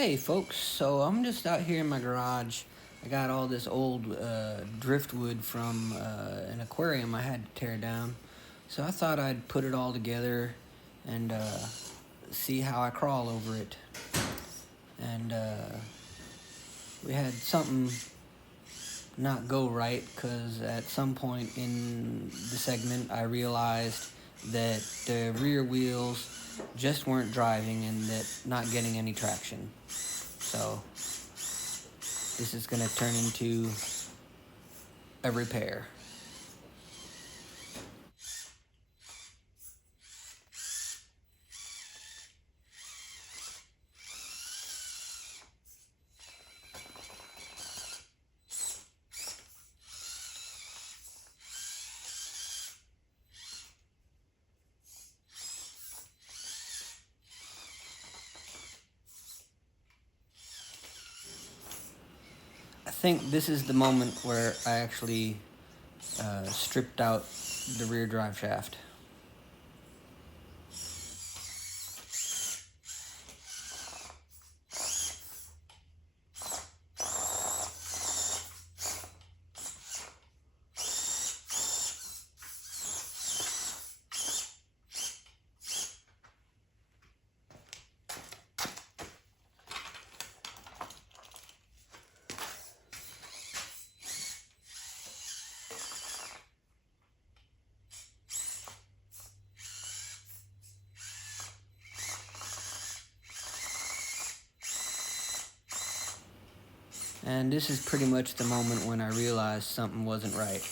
Hey folks, so I'm just out here in my garage. I got all this old driftwood from an aquarium I had to tear down. So I thought I'd put it all together and see how I crawl over it. And we had something not go right because at some point in the segment I realized that the rear wheels just weren't driving and that not getting any traction. So this is going to turn into a repair. I think this is the moment where I actually stripped out the rear drive shaft. And this is pretty much the moment when I realized something wasn't right.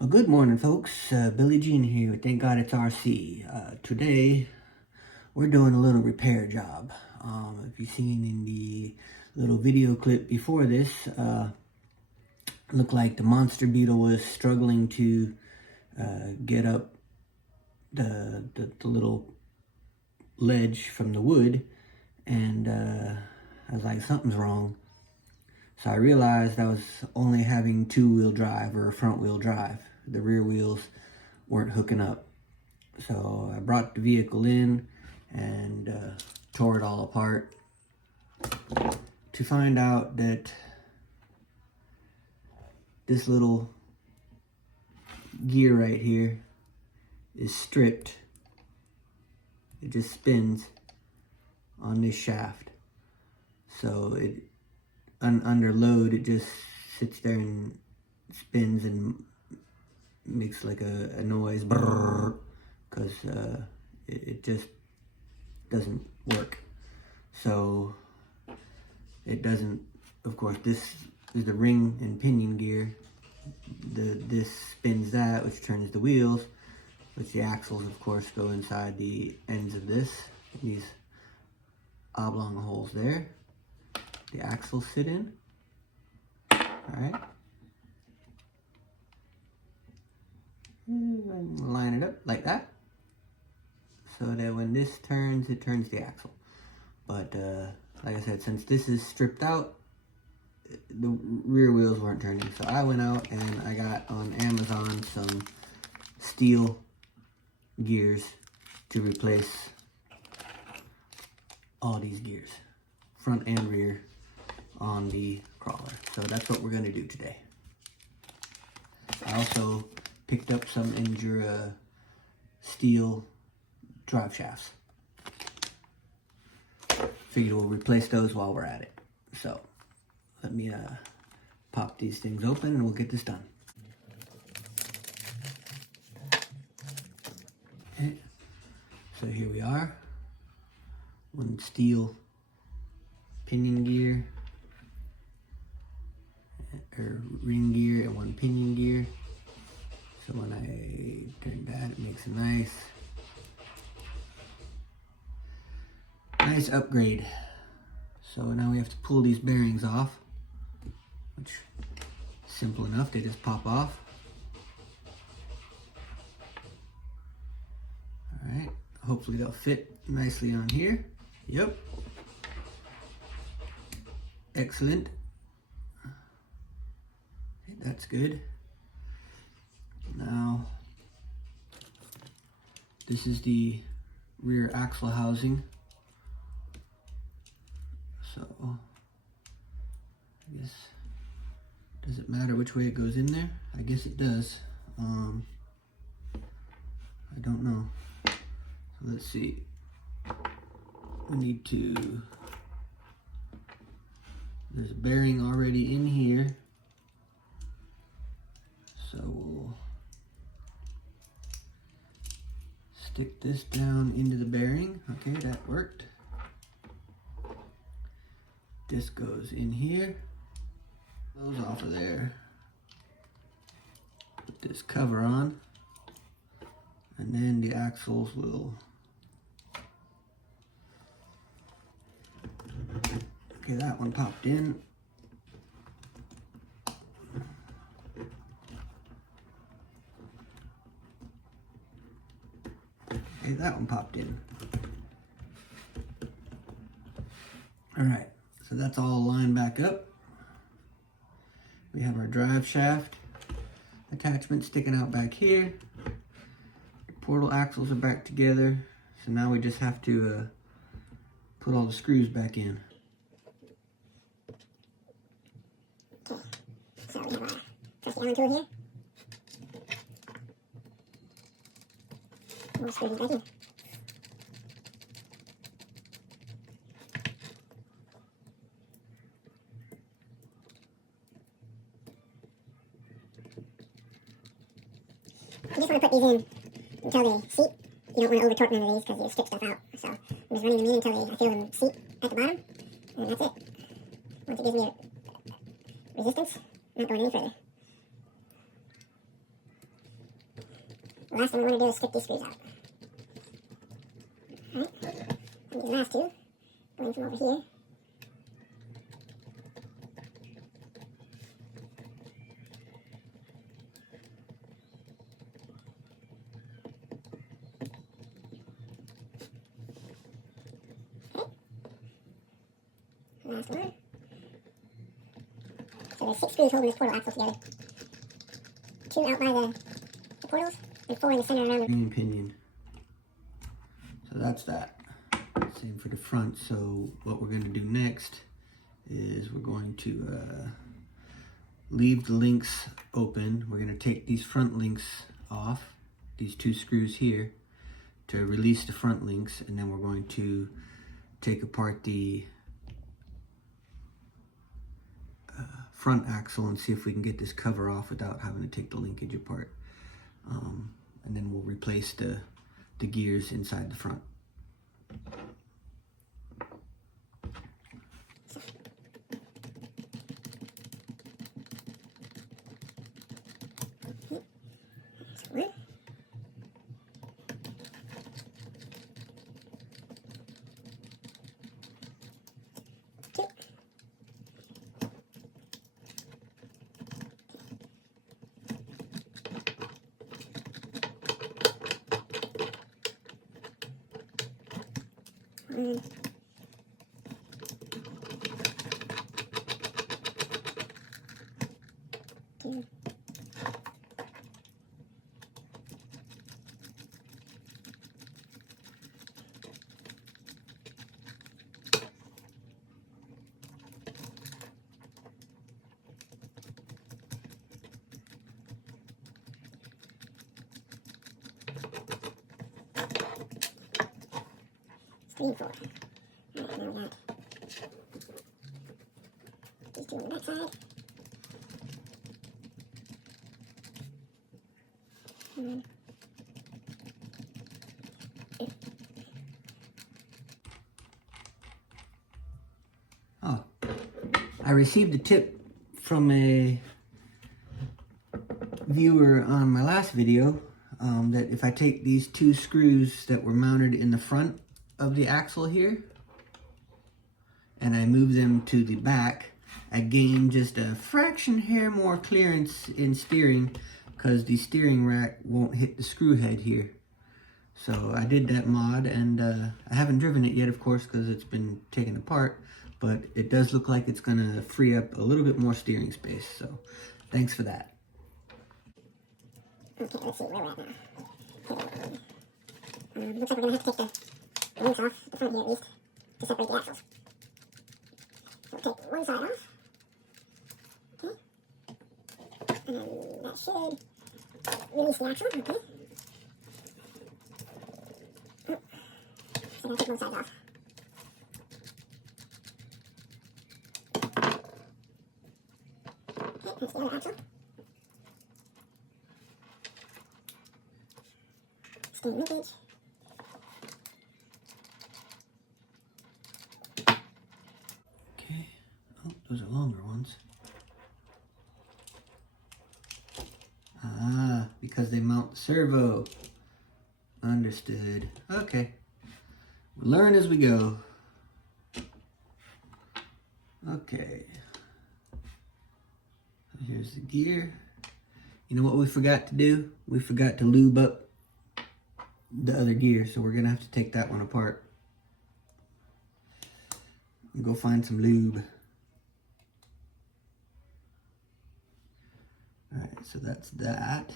Well, good morning, folks. Billy Jean here with Thank God It's RC. Today, we're doing a little repair job. If you've seen in the little video clip before this, looked like the monster beetle was struggling to get up the little ledge from the wood, and I was like, something's wrong. So I realized I was only having two-wheel drive or front-wheel drive. The rear wheels weren't hooking up. So I brought the vehicle in and tore it all apart to find out that this little gear right here is stripped. It just spins on this shaft. So it under load, it just sits there and spins and makes like a noise, because it just doesn't work. So it doesn't, of course, this is the ring and pinion gear. This spins that, which turns the wheels, which the axles, of course, go inside the ends of this, these oblong holes there. The axles sit in. Alright. Line it up like that, so that when this turns, it turns the axle. But like I said, since this is stripped out, the rear wheels weren't turning. So I went out and I got on Amazon some steel gears to replace all these gears, front and rear, on the crawler. So that's what we're going to do today. I also picked up some Endura steel drive shafts. Figured we'll replace those while we're at it. So let me pop these things open and we'll get this done. Okay. So here we are. One steel pinion gear, or ring gear, and one pinion gear. So when I turn that, it makes a nice upgrade. So now we have to pull these bearings off, which is simple enough. They just pop off. hopefully they'll fit nicely on here. Yep. Excellent. Okay, that's good. Now, this is the rear axle housing. So, I guess, does it matter which way it goes in there? I guess it does. I don't know. So let's see. We need to, there's a bearing already in here. So we'll stick this down into the bearing. Okay, that worked. This goes in here. Those off of there. Put this cover on. And then the axles will, okay, that one popped in. Okay, that one popped in. All right, so that's all lined back up. We have our drive shaft attachment sticking out back here. Portal axles are back together, so now we just have to put all the screws back in. Okay, so we have our trusty Allen tool here. We'll screw these back in. You just want to put these in until they seat. You don't want to over torque none of these because you'll strip stuff out. So I'm just running them in until I feel them seat at the bottom, and that's it. Once it gives me a resistance, I'm not going any further. The last thing we want to do is stick these screws out. Alright, and these last two, going from over here. Last one. So there's 6 screws holding this portal axle together. 2 out by the portals, and 4 in the center around the Green pinion. So that's that. Same for the front. So what we're going to do next is we're going to leave the links open. We're going to take these front links off, these 2 screws here, to release the front links, and then we're going to take apart the front axle and see if we can get this cover off without having to take the linkage apart. And then we'll replace the gears inside the front. Two. Three and 4. Alright, now we got these 2 on the back side. Oh, I received a tip from a viewer on my last video that if I take these 2 screws that were mounted in the front of the axle here and I move them to the back, I gain just a fraction hair more clearance in steering because the steering rack won't hit the screw head here. So I did that mod, and I haven't driven it yet, of course, because it's been taken apart, but it does look like it's gonna free up a little bit more steering space, so thanks for that. Okay, let's see where we're at now. Looks like we're gonna have to take the links off the front here at least to separate the axles. So we'll take one side off. Okay. And then that should release the axle, okay. Oh. So I'm gonna take both sides off. Okay, that's the other axle. Steam linkage. Okay, oh, those are longer ones. Ah, because they mount the servo. Understood. Okay. We'll learn as we go. Okay. Here's the gear. You know what we forgot to do? We forgot to lube up the other gear, so we're gonna have to take that one apart and go find some lube. Alright, so that's that.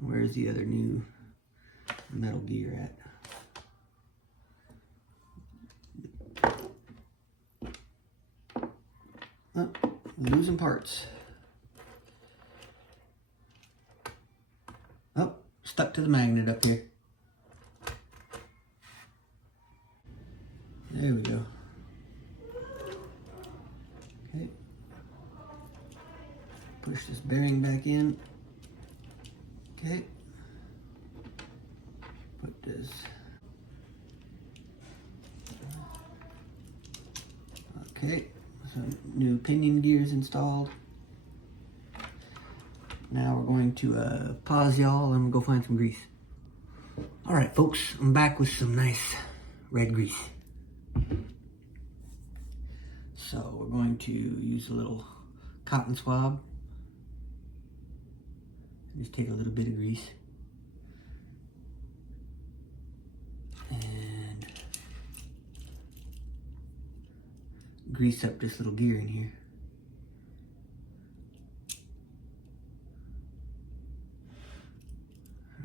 Where's the other new metal gear at? Oh, losing parts. Oh, stuck to the magnet up here. There we go. Okay. Push this bearing back in. Okay. Put this. Okay. Some new pinion gears installed. Now we're going to pause y'all and we'll go find some grease. Alright folks, I'm back with some nice red grease. So we're going to use a little cotton swab. Just take a little bit of grease. And grease up this little gear in here.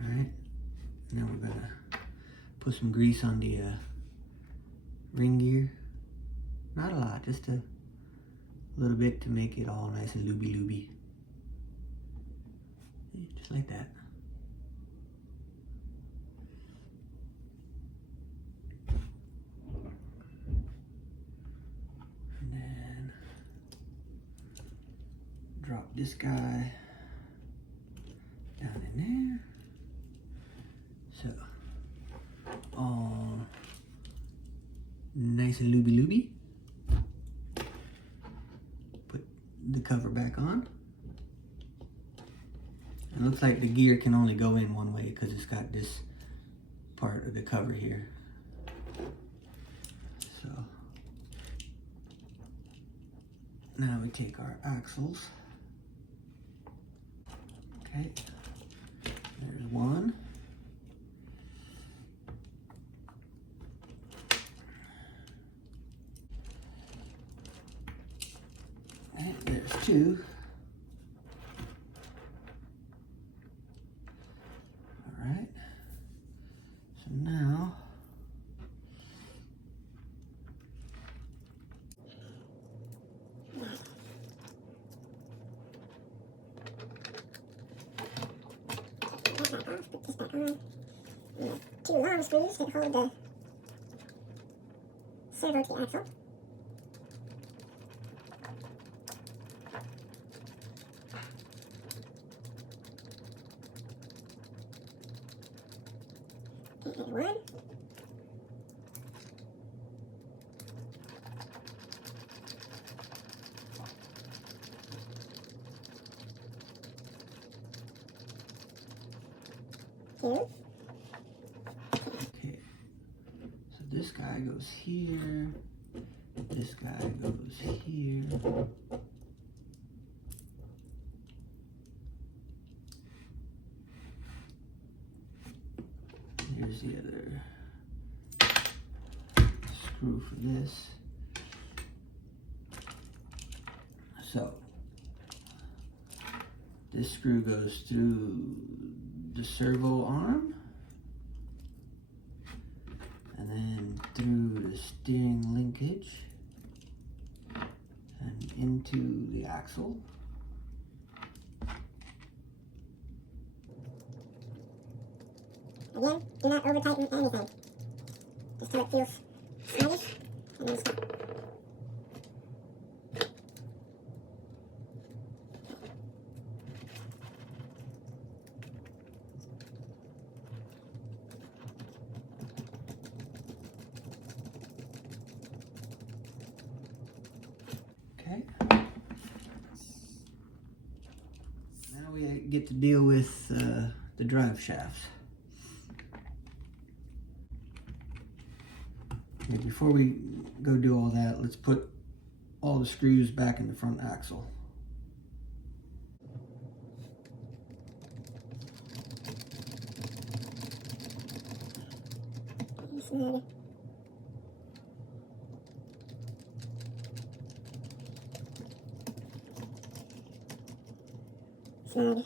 Alright, now we're gonna put some grease on the ring gear. Not a lot, just a little bit to make it all nice and looby-looby. Just like that. And then drop this guy down in there. So, all nice and looby-looby. Put the cover back on. It looks like the gear can only go in one way because it's got this part of the cover here. So, now we take our axles. Okay, there's one. And there's two. Alright, so now That back off, put this back on. And two long screws that hold the servo to the axle. And one. Two. okay, so this guy goes here, this guy goes here. Where's the other screw for this? So this screw goes through the servo arm and then through the steering linkage and into the axle. Again, do not over tighten anything. Just till it feels sluggish and then stop. Okay. Now we get to deal with the drive shafts. Okay, before we go do all that, let's put all the screws back in the front axle. Snug. Snug.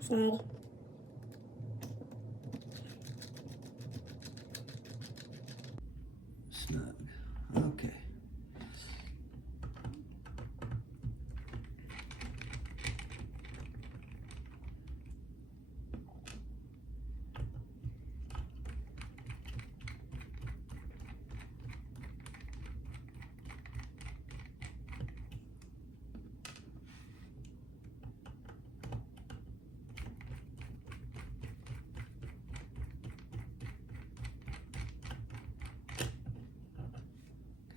Snug. Snug. Okay.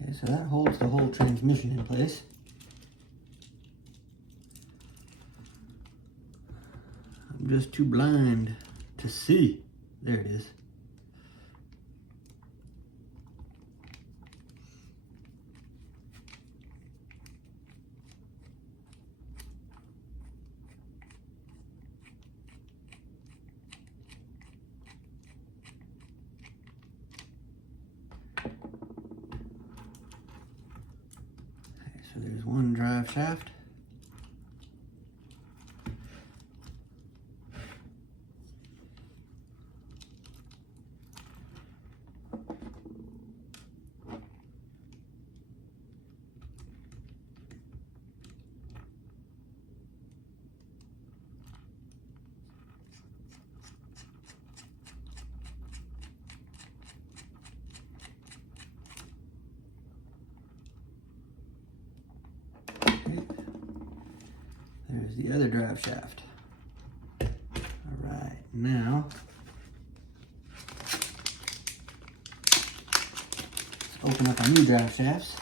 Okay, so that holds the whole transmission in place. I'm just too blind to see. There it is. So there's one drive shaft. There's the other drive shaft. All right, now let's open up our new drive shafts.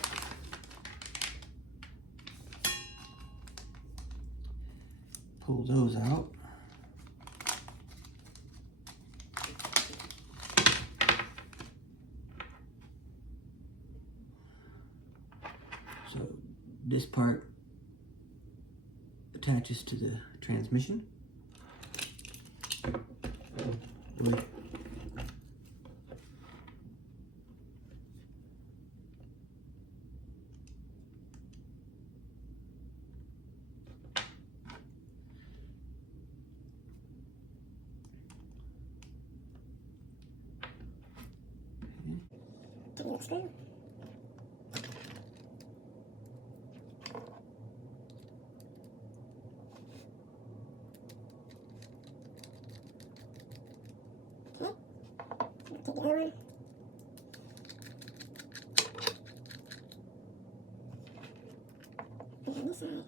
Pull those out. So this part attaches to the transmission. Oy. Give me that screw. Okay. Take the other one. Put it on this side.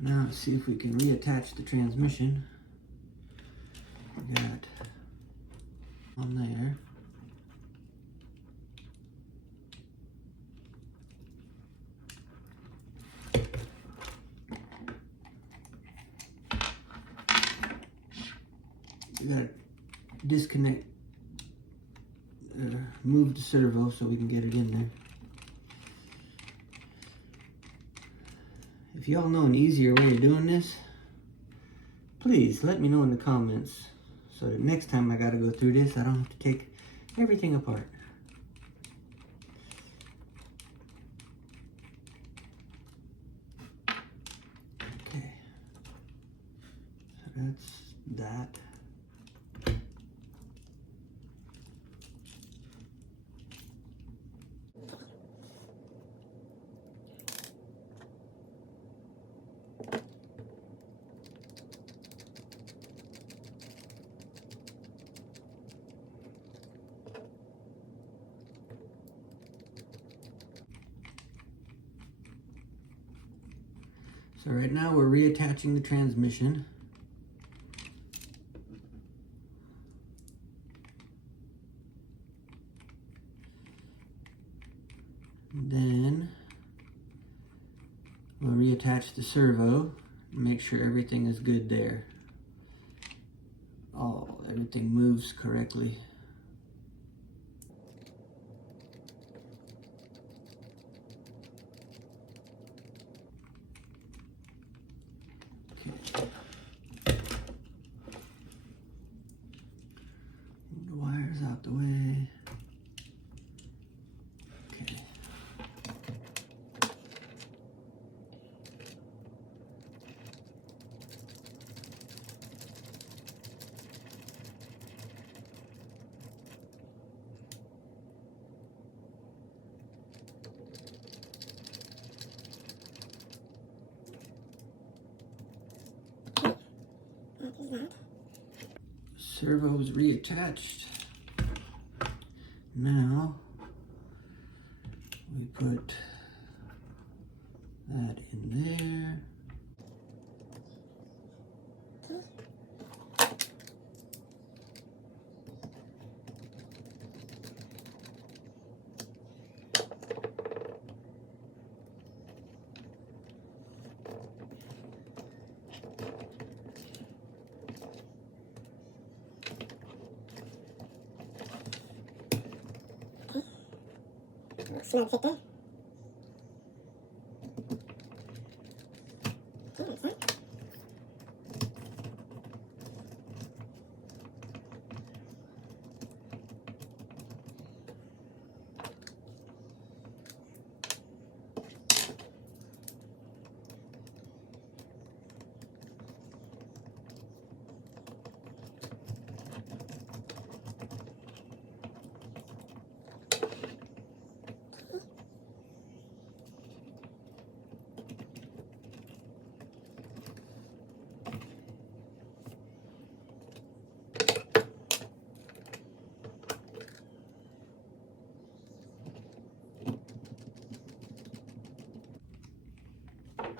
Now let's see if we can reattach the transmission. We got on there. We gotta disconnect, move the servo so we can get it in there. If y'all know an easier way of doing this, please let me know in the comments so that next time I gotta go through this, I don't have to take everything apart. Okay, so that's that. So right now we're reattaching the transmission. And then we'll reattach the servo and make sure everything is good there. Oh, everything moves correctly. Okay. Move the wires out the way. Okay. Servo is reattached. Now we put that in there. Snug fit there. Okay, that's that.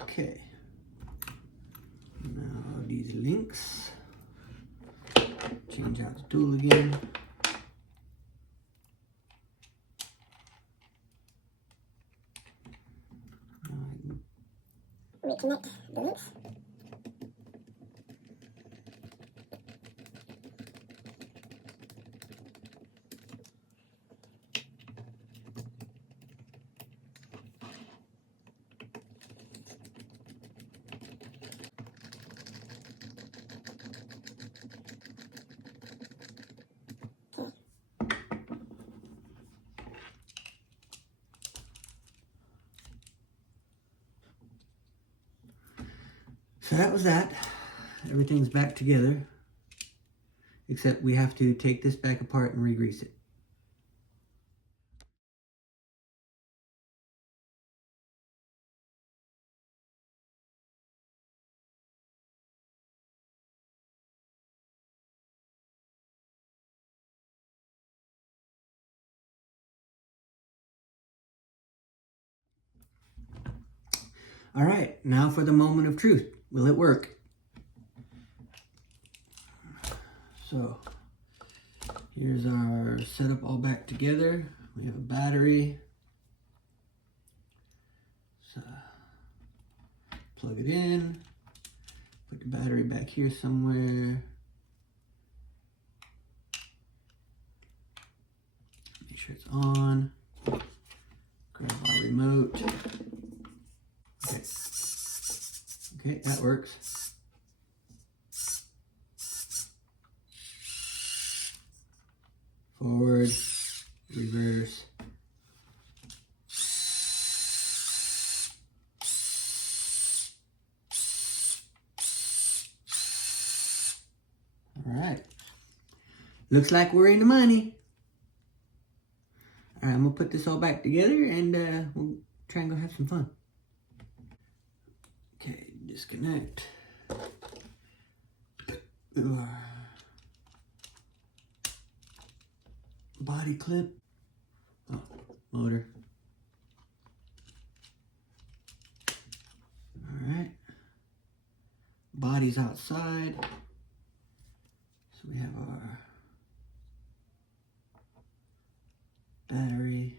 Okay. Now these links. Change out the tool again. Reconnect the links. So that was that. Everything's back together, except we have to take this back apart and re-grease it. All right, now for the moment of truth. Will it work? So here's our setup all back together. We have a battery. So plug it in. Put the battery back here somewhere. sure it's on. Grab our remote. Okay. Okay, that works. Forward, reverse. All right. Looks like we're in the money. All right, I'm gonna put this all back together and we'll try and go have some fun. Okay, disconnect. Body clip. Oh, motor. All right. Body's outside. So we have our battery.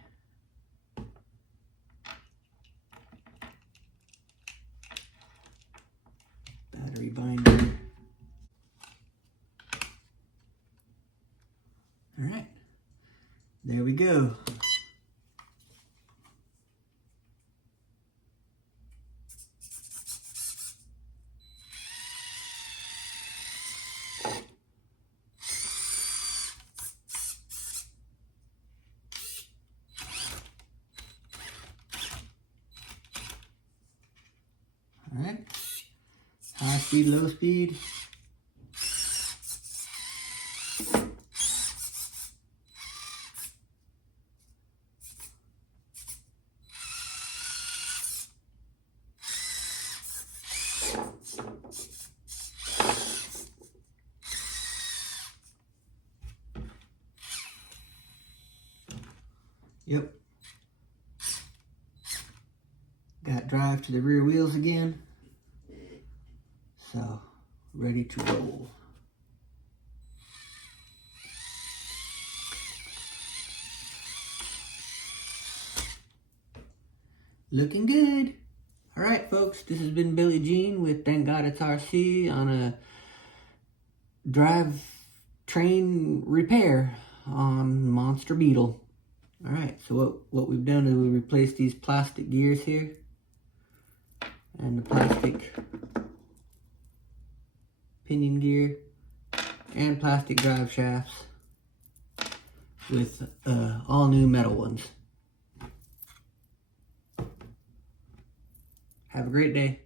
Battery binder. All right. There we go. All right. High speed, low speed. Yep. Got drive to the rear wheels again. So, ready to roll. Looking good. All right, folks, this has been Billy Jean with Thank God It's RC on a drive train repair on Monster Beetle. All right, so what we've done is we replaced these plastic gears here and the plastic pinion gear and plastic drive shafts with all new metal ones. Have a great day.